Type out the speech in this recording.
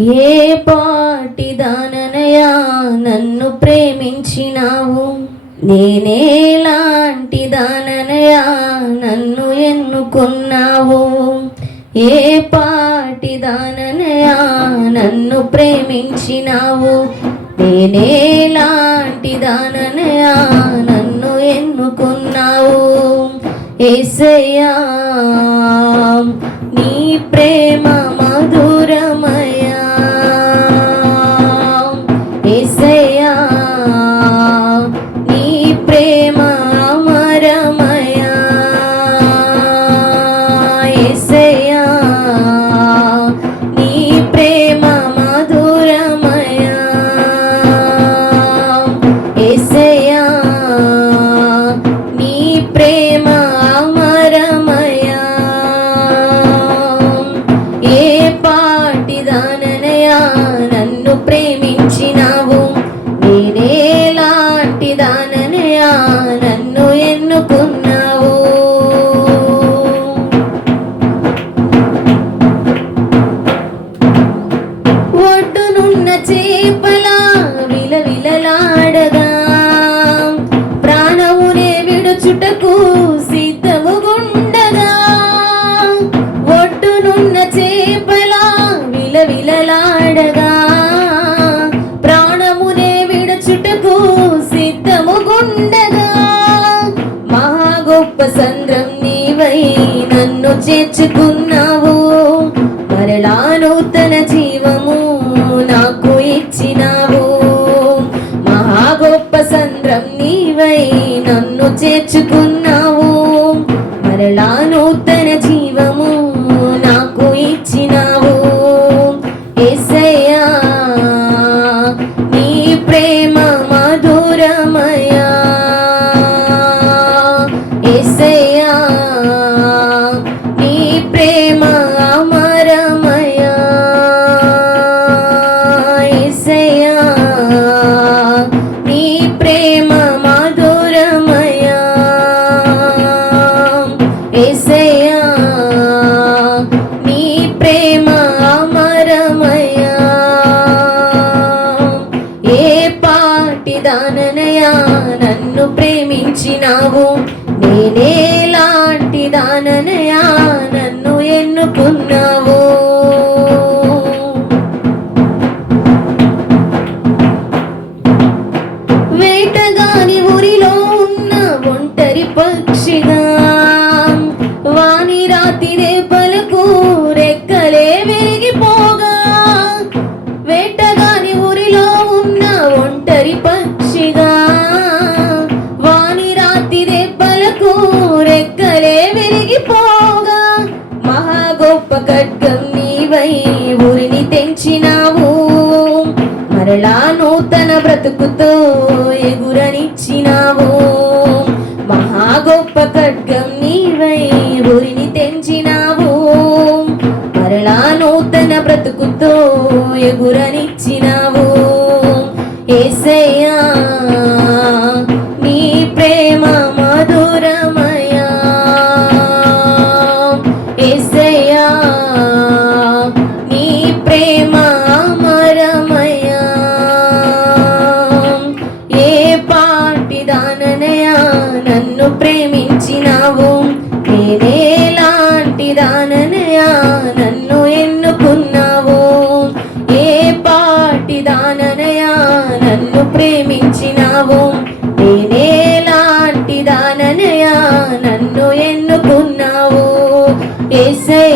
ఏ పాటిదాననయా నన్ను ప్రేమించినావు, నేనేలాంటి దాననయా నన్ను ఎన్నుకున్నావు. ఏ పాటిదాననయా నన్ను ప్రేమించినావు, నేనేలాంటి దాననయా నన్ను ఎన్నుకున్నావు. యేసయ్యా నీ ప్రేమ మధురమయా, యేసయ్యా నీ ప్రేమ అమరమయా, యేసయ్యా నీ ప్రేమ మధురమయా, యేసయ్యా నీ ప్రేమ అమరమయా. ఏ పాటిదాననయా నన్ను ప్రేమించినావు, నేనేలాంటి దాననయా నన్ను ఎన్నుకున్నావు. ఒడ్డునున్న చేపలా విలవిలలాడగా, ప్రాణమునే విడుచుటకు సిద్ధముగుండగా, ఒడ్డునున్న చేపలా విలవిలలాడగా, ప్రాణమునే విడుచుటకు సిద్ధముగుండగా, మహా గొప్ప సంద్రం నీవై నన్ను చేర్చుకున్నావు. మరలా నూతన జీవము నాకు ఇచ్చినావు. మహా గొప్ప సంద్రం నీవై నన్ను చేర్చుకున్నావు. మరలా నూతన జీవము నాకు ఇచ్చినావు. యేసయ్యా నీ ప్రేమ మధురమయా, యేసయ్యా నీ ప్రేమ అమరమయా, యేసయ్యా నీ ప్రేమ మధురమయా, యేసయ్యా నీ ప్రేమ అమరమయా. ఏ పాటిదాననయా నన్ను ప్రేమించినావు, నేనేలాంటి దాననయా నన్ను ఎన్నుకున్నావు. వేటగాని ఊరిలో ఉన్న ఒంటరి పక్షిగా, వాని రాతిరే పలుకు రెక్కలే విరిగిపోగా, వేటగాని ఊరిలో ఉన్న ఒంటరి పక్షిగా, వాని రాతిరే పలుకు రెక్కలే విరిగిపోగా, మహా గొప్ప ఖడ్గం నీవై ఊరిని తెంచినావు. మరలా నూతన బ్రతుకుతో ఎగురనిచ్చినావు. మహా గొప్ప ఖడ్గం నీవై ఊరిని తెంచినావు. మరలా నూతన బ్రతుకుతో ఎగురనిచ్చినావు. యేసయ్యా నీ ప్రేమ మధురమయా, యేసయ్యా నీ ప్రేమ అమరమయా. ఏ పాటిదాననయా నన్ను ప్రేమించినావు, నేనేలాంటి దాననయా నన్ను ఎన్నుకున్నావు. ఏ పాటిదాననయా నన్ను ప్రేమించినావు, నేనేలాంటి దాననయా నన్ను ఎన్నుకున్నావు. యేసయ్యా